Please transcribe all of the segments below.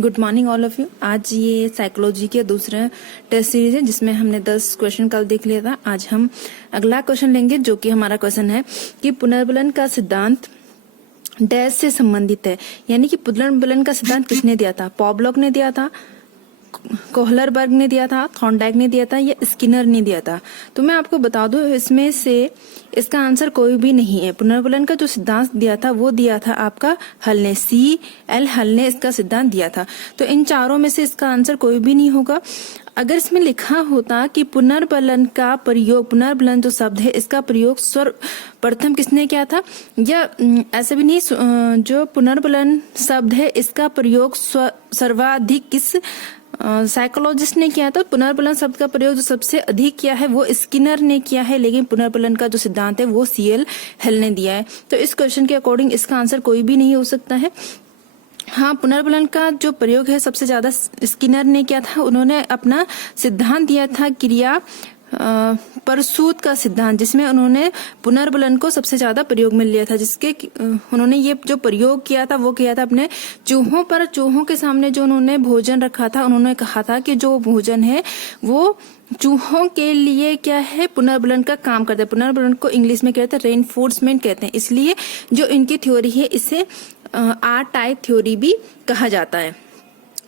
Good morning all of you. आज ये psychology के दूसरा टेस्ट सीरीज है जिसमें हमने 10 क्वेश्चन कल देख लिया था। आज हम अगला क्वेश्चन लेंगे जो कि हमारा क्वेश्चन है कि पुनर्बलन का सिद्धांत डैश से संबंधित है। यानी कि पुनर्बलन का सिद्धांत किसने दिया था? पॉवलोव ने दिया था, कोहलरबर्ग ने दिया था, थॉर्नडाइक ने दिया था या स्किनर ने दिया था? तो मैं आपको बता दूं इसमें से इसका आंसर कोई भी नहीं है। पुनर्बलन का जो सिद्धांत दिया था वो दिया था आपका हल ने, CL हल ने इसका सिद्धांत दिया था। तो इन चारों में से इसका आंसर कोई भी नहीं होगा। अगर इसमें लिखा होता कि पुनर्बलन का प्रयोग, पुनर्बलन जो शब्द है इसका प्रयोग सर्वप्रथम किसने किया था, या ऐसे भी नहीं, जो पुनर्बलन शब्द है इसका प्रयोग सर्वाधिक किस साइकोलॉजिस्ट ने किया था? पुनर्बलन शब्द का प्रयोग जो सबसे अधिक किया है वो स्किनर ने किया है, लेकिन पुनर्बलन का जो सिद्धांत है वो CL हल ने दिया है। तो इस क्वेश्चन के अकॉर्डिंग इसका आंसर कोई भी नहीं हो सकता है। हाँ, पुनर्बलन का जो प्रयोग है सबसे ज्यादा स्किनर ने किया था। उन्होंने अपना सिद्धांत दिया था क्रिया परसूत का सिद्धांत, जिसमें उन्होंने पुनर्बलन को सबसे ज्यादा प्रयोग में लिया था। जिसके उन्होंने ये जो प्रयोग किया था वो किया था अपने चूहों पर। चूहों के सामने जो उन्होंने भोजन रखा था, उन्होंने कहा था कि जो भोजन है वो चूहों के लिए क्या है, पुनर्बलन का काम करता है। पुनर्बलन को इंग्लिश में कहते हैं रेनफोर्समेंट कहते हैं। इसलिए जो इनकी थ्योरी है इसे R टाइप थ्योरी भी कहा जाता है।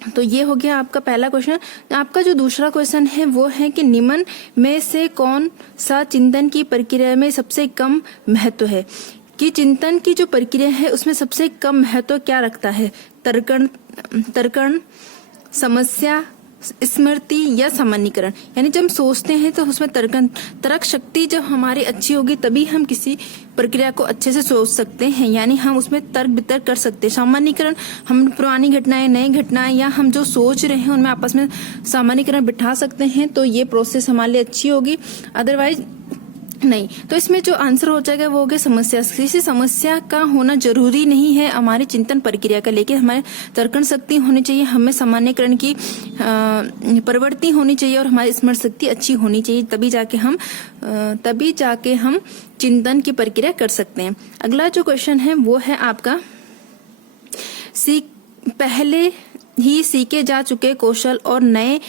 तो ये हो गया आपका पहला क्वेश्चन। आपका जो दूसरा क्वेश्चन है वो है कि निम्न में से कौन सा चिंतन की प्रक्रिया में सबसे कम महत्व है? कि चिंतन की जो प्रक्रिया है उसमें सबसे कम महत्व क्या रखता है? तर्कण, समस्या, स्मृति या सामान्यीकरण। यानी जब हम सोचते हैं तो उसमें तर्क शक्ति जब हमारी अच्छी होगी तभी हम किसी प्रक्रिया को अच्छे से सोच सकते हैं, यानी हम उसमें तर्क वितर्क कर सकते हैं। सामान्यीकरण, हम पुरानी घटनाएं, नई घटनाएं या हम जो सोच रहे हैं उनमें आपस में सामान्यीकरण बिठा सकते हैं, तो ये प्रोसेस हमारे लिए अच्छी होगी। अदरवाइज नहीं। तो इसमें जो आंसर हो जाएगा वो हो गया समस्या। किसी समस्या का होना जरूरी नहीं है हमारी चिंतन प्रक्रिया का, लेकिन हमारे तर्कण शक्ति होनी चाहिए, हमें सामान्यकरण की प्रवृत्ति होनी चाहिए और हमारी स्मरण शक्ति अच्छी होनी चाहिए, तभी जाके हम चिंतन की प्रक्रिया कर सकते हैं। अगला जो क्वेश्चन है वो है आपका पहले ही सीखे जा चुके कौशल और नए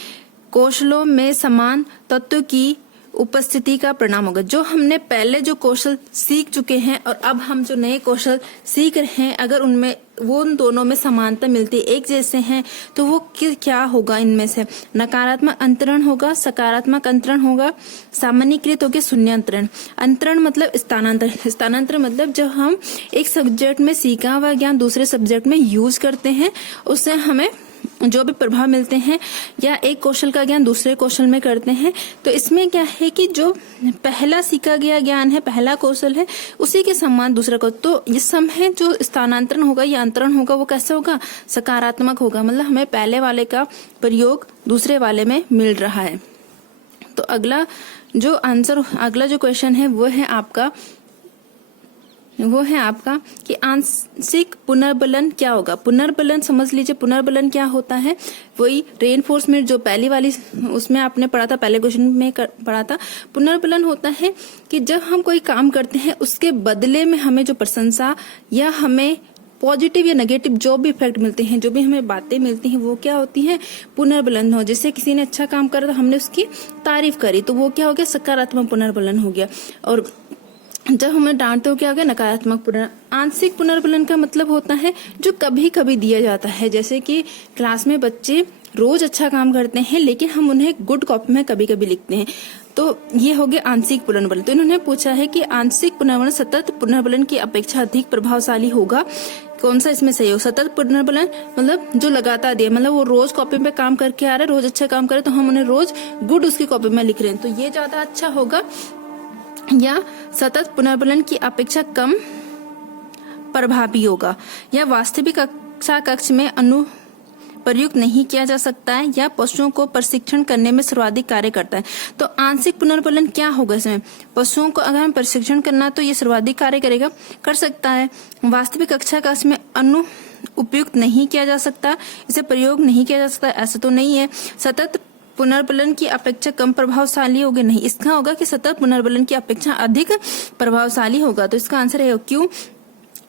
कौशलों में समान तत्व की उपस्थिति का परिणाम होगा। जो हमने पहले जो कौशल सीख चुके हैं और अब हम जो नए कौशल सीख रहे हैं, अगर उनमें वो उन दोनों में समानता मिलती है, एक जैसे हैं, तो वो क्या होगा? इनमें से नकारात्मक अंतरण होगा, सकारात्मक अंतरण होगा, सामान्यीकृत हो गया शून्यंतरण। अंतरण मतलब स्थानांतरण। स्थानांतरण मतलब जब हम एक सब्जेक्ट में सीखा हुआ ज्ञान दूसरे सब्जेक्ट में यूज करते हैं, उससे हमें जो भी प्रभाव मिलते हैं, या एक कौशल का ज्ञान दूसरे कौशल में करते हैं। तो इसमें क्या है कि जो पहला सीखा गया ज्ञान है, पहला कौशल है, उसी के समान दूसरा कौशल, तो इस समय जो स्थानांतरण होगा या अंतरण होगा वो कैसे होगा? सकारात्मक होगा। मतलब हमें पहले वाले का प्रयोग दूसरे वाले में मिल रहा है। तो अगला जो क्वेश्चन है वो है आपका कि आंशिक पुनर्बलन क्या होगा? पुनर्बलन समझ लीजिए, पुनर्बलन क्या होता है? वही रेनफोर्समेंट जो पहली वाली उसमें आपने पढ़ा था, पहले क्वेश्चन में पढ़ा था। पुनर्बलन होता है कि जब हम कोई काम करते हैं उसके बदले में हमें जो प्रशंसा या हमें पॉजिटिव या नेगेटिव जो भी इफेक्ट मिलते हैं, जो भी हमें बातें मिलती हैं, वो क्या होती हैं? पुनर्बलन हो। जैसे किसी ने अच्छा काम करा तो हमने उसकी तारीफ करी, तो वो क्या हो गया? सकारात्मक पुनर्बलन हो गया। और जब हमें डांटते हो क्या हो गया? नकारात्मक आंशिक पुनर्बलन का मतलब होता है जो कभी कभी दिया जाता है। जैसे कि क्लास में बच्चे रोज अच्छा काम करते हैं लेकिन हम उन्हें गुड कॉपी में कभी कभी लिखते हैं, तो ये हो गया आंशिक पुनर्बलन। तो इन्होंने पूछा है कि आंशिक पुनर्बलन सतत पुनर्बलन की अपेक्षा अधिक प्रभावशाली होगा। कौन सा इसमें सही हो? सतत पुनर्बलन मतलब जो लगातार दिया, मतलब वो रोज कॉपी पे काम करके आ रहे, रोज अच्छा काम करे तो हम उन्हें रोज गुड उसकी कॉपी में लिख रहे हैं, तो ये ज्यादा अच्छा होगा। या सतत पुनर्बलन की अपेक्षा कम प्रभावी होगा, या वास्तविक कक्षा कक्ष में अनुप्रयुक्त नहीं किया जा सकता है, या पशुओं को प्रशिक्षण करने में सर्वाधिक कार्य करता है। तो आंशिक पुनर्बलन क्या होगा इसमें? पशुओं को अगर हम प्रशिक्षण करना तो ये सर्वाधिक कार्य कर सकता है। वास्तविक कक्षा कक्ष में उपयुक्त नहीं किया जा सकता, इसे प्रयोग नहीं किया जा सकता, ऐसा तो नहीं है। सतत पुनर्बलन की अपेक्षा कम प्रभावशाली होगा, नहीं, इसका होगा कि सतत पुनर्बलन की अपेक्षा अधिक प्रभावशाली होगा। तो इसका आंसर है क्यों?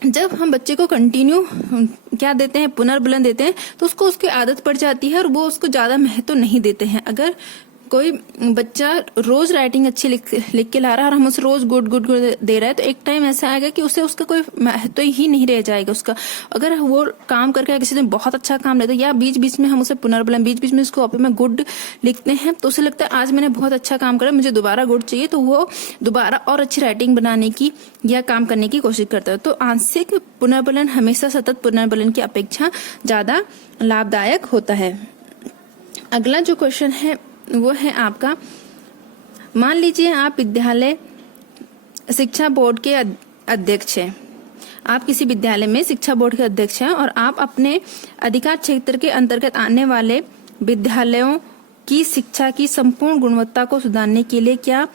जब हम बच्चे को कंटिन्यू क्या देते हैं, पुनर्बलन देते हैं, तो उसको उसकी आदत पड़ जाती है और वो उसको ज्यादा महत्व नहीं देते हैं। अगर कोई बच्चा रोज राइटिंग अच्छी लिख के ला रहा है और हम उसे रोज गुड गुड गुड दे रहे हैं, तो एक टाइम ऐसा आएगा कि उसे उसका कोई महत्व ही नहीं रह जाएगा उसका। अगर वो काम करके किसी दिन बहुत अच्छा काम लेता है या बीच बीच में हम उसे पुनर्बलन, बीच बीच में उसको कॉपी में गुड लिखते हैं, तो उसे लगता है आज मैंने बहुत अच्छा काम करा, मुझे दोबारा गुड चाहिए, तो वो दोबारा और अच्छी राइटिंग बनाने की या काम करने की कोशिश करता है। तो आंशिक पुनर्बलन हमेशा सतत पुनर्बलन की अपेक्षा ज्यादा लाभदायक होता है। अगला जो क्वेश्चन है वो है आपका, मान लीजिए आप विद्यालय शिक्षा बोर्ड के अध्यक्ष हैं। आप किसी विद्यालय में शिक्षा बोर्ड के अध्यक्ष हैं और आप अपने अधिकार क्षेत्र के अंतर्गत आने वाले विद्यालयों की शिक्षा की संपूर्ण गुणवत्ता को सुधारने के लिए क्या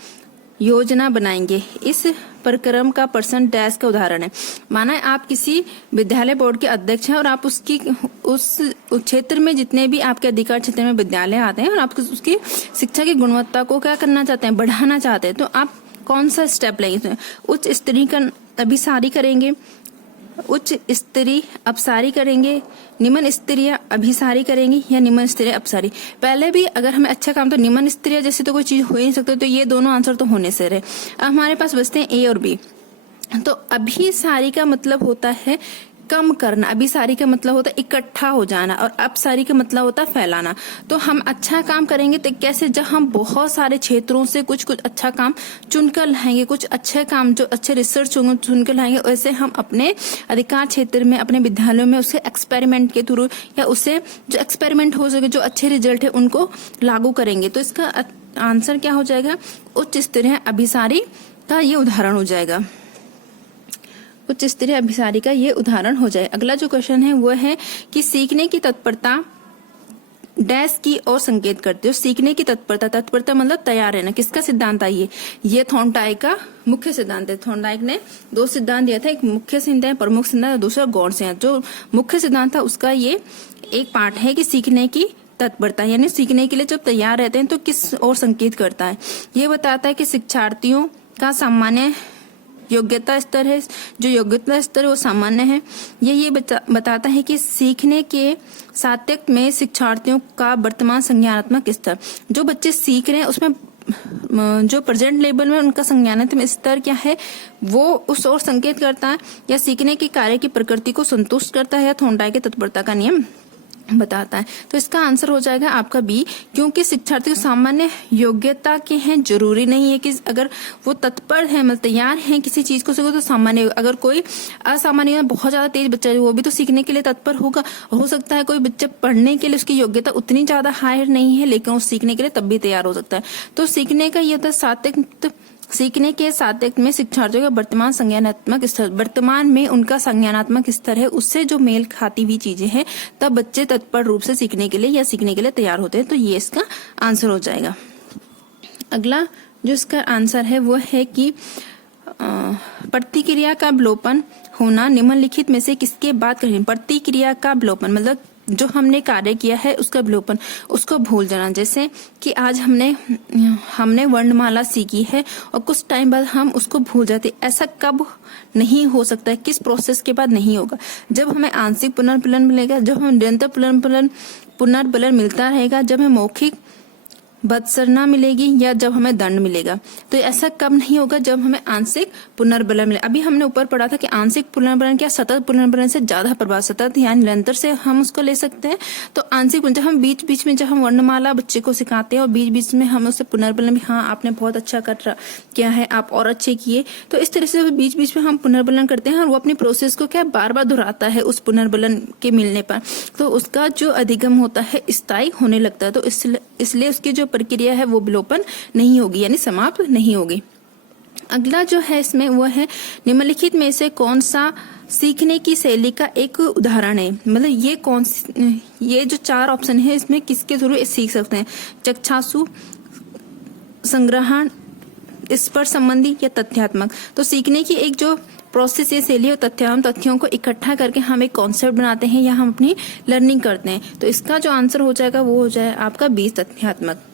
योजना बनाएंगे। इस प्रक्रम का पर्सन डैश का उदाहरण है। माना है आप किसी विद्यालय बोर्ड के अध्यक्ष हैं और आप उस क्षेत्र में जितने भी आपके अधिकार क्षेत्र में विद्यालय आते हैं और आप उसकी शिक्षा की गुणवत्ता को क्या करना चाहते हैं, बढ़ाना चाहते हैं, तो आप कौन सा स्टेप लेंगे। उच्च स्तरीय का अभिसारी करेंगे, उच्च स्तरीय अपसारी करेंगे, निम्न स्तरीय अभिसारी करेंगे या निम्न स्तरीय अपसारी। पहले भी अगर हमें अच्छा काम तो निम्न स्तरीय जैसे तो कोई चीज हो ही नहीं सकती, तो ये दोनों आंसर तो होने से रहे। अब हमारे पास बचते हैं ए और बी। तो अभिसारी का मतलब होता है कम करना, अभिसारी का मतलब होता है इकट्ठा हो जाना और अपसारी का मतलब होता है फैलाना। तो हम अच्छा काम करेंगे तो कैसे, जब हम बहुत सारे क्षेत्रों से कुछ कुछ अच्छा काम चुनकर लाएंगे, कुछ अच्छे काम जो अच्छे रिसर्च होंगे चुनकर लाएंगे, वैसे हम अपने अधिकार क्षेत्र में अपने विद्यालयों में उसे एक्सपेरिमेंट के थ्रू या उसे जो एक्सपेरिमेंट हो सके, जो अच्छे रिजल्ट है उनको लागू करेंगे। तो इसका आंसर क्या हो जाएगा, उच्च स्तरीय अभिसारी का ये उदाहरण हो जाएगा। उच्च स्तरीय अभिसारी का ये उदाहरण हो जाए। अगला जो क्वेश्चन है वो है कि सीखने की तत्परता डैश की और संकेत करते हो। सीखने की तत्परता, तत्परता मतलब तैयार रहना, किसका सिद्धांत है ये थॉर्नडाइक का मुख्य सिद्धांत है। थॉर्नडाइक ने दो सिद्धांत दिया था, एक मुख्य सिद्धांत प्रमुख सिद्धांत और दूसरा गौण सिद्धांत। जो मुख्य सिद्धांत था उसका ये एक पार्ट है कि सीखने की तत्परता यानी सीखने के लिए जब तैयार रहते हैं तो किस और संकेत करता है। ये बताता है कि शिक्षार्थियों का सामान्य योग्यता स्तर है, जो योग्यता स्तर है वो सामान्य है। ये बताता है कि सीखने के सातत्य में शिक्षार्थियों का वर्तमान संज्ञानात्मक स्तर, जो बच्चे सीख रहे हैं उसमें जो प्रेजेंट लेवल में उनका संज्ञानात्मक स्तर क्या है वो उस ओर संकेत करता है, या सीखने के कार्य की प्रकृति को संतुष्ट करता है, या थॉर्नडाइक के तत्परता का नियम बताता है। तो इसका आंसर हो जाएगा आपका बी, क्योंकि शिक्षार्थी सामान्य योग्यता के हैं, जरूरी नहीं है कि अगर वो तत्पर है मतलब तैयार है किसी चीज को सीखो तो सामान्य। अगर कोई असामान्य बहुत ज्यादा तेज बच्चा है वो भी तो सीखने के लिए तत्पर होगा। हो सकता है कोई बच्चा पढ़ने के लिए उसकी योग्यता उतनी ज्यादा हाई नहीं है लेकिन वो सीखने के लिए तब भी तैयार हो सकता है। तो सीखने का ये होता है सातत्य, सीखने के सातत्य में शिक्षार्थियों का वर्तमान संज्ञानात्मक स्तर, वर्तमान में उनका संज्ञानात्मक स्तर है उससे जो मेल खाती हुई चीजें हैं तब बच्चे तत्पर रूप से सीखने के लिए या सीखने के लिए तैयार होते हैं। तो ये इसका आंसर हो जाएगा। अगला जो इसका आंसर है वो है कि प्रतिक्रिया का अवलोकन होना निम्नलिखित में से किसके बाद करें। प्रतिक्रिया का अवलोकन मतलब जो हमने कार्य किया है उसका अवलोकन, उसको भूल जाना। जैसे कि आज हमने वर्णमाला सीखी है और कुछ टाइम बाद हम उसको भूल जाते, ऐसा कब नहीं हो सकता है, किस प्रोसेस के बाद नहीं होगा, जब हमें आंशिक पुनर्बलन मिलेगा, जब हमें निरंतर पुनर्बलन मिलता रहेगा, जब हमें मौखिक बदसरना मिलेगी या जब हमें दंड मिलेगा। तो ऐसा कब नहीं होगा, जब हमें आंशिक पुनर्बलन मिले। अभी हमने ऊपर पढ़ा था कि आंशिक पुनर्बलन क्या सतत पुनर्बलन से ज्यादा प्रभाव, सतत यानी निरंतर से हम उसको ले सकते हैं। तो आंशिक जब हम बीच बीच में जब हम वर्णमाला बच्चे को सिखाते हैं और बीच बीच में हम उससे पुनर्बलन भी, हाँ आपने बहुत अच्छा किया है, आप और अच्छे किए, तो इस तरह से बीच बीच में हम पुनर्बलन करते हैं और वो अपनी प्रोसेस को क्या बार बार दोहराता है उस पुनर्बलन के मिलने पर, तो उसका जो अधिगम होता है स्थायी होने लगता है। तो इसलिए उसकी जो प्रक्रिया है वो विलोपन नहीं होगी यानी समाप्त नहीं होगी। अगला जो है इसमें वो है निम्नलिखित में से कौन सा सीखने की शैली का एक उदाहरण है। मतलब ये जो चार ऑप्शन है इसमें किसके थ्रू सीख सकते हैं, चक्षासु, संग्रहण, स्पर्श संबंधी या तथ्यात्मक। तो सीखने की एक जो प्रोसेस ये शैली और हम तथ्यों को इकट्ठा करके हम एक कॉन्सेप्ट बनाते हैं या हम अपनी लर्निंग करते हैं। तो इसका जो आंसर हो जाएगा वो हो जाए आपका 20 तथ्यात्मक।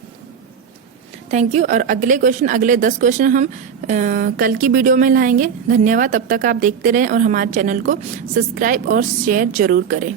Thank you. और अगले 10 क्वेश्चन हम कल की वीडियो में लाएंगे। धन्यवाद। तब तक आप देखते रहें और हमारे चैनल को सब्सक्राइब और शेयर जरूर करें।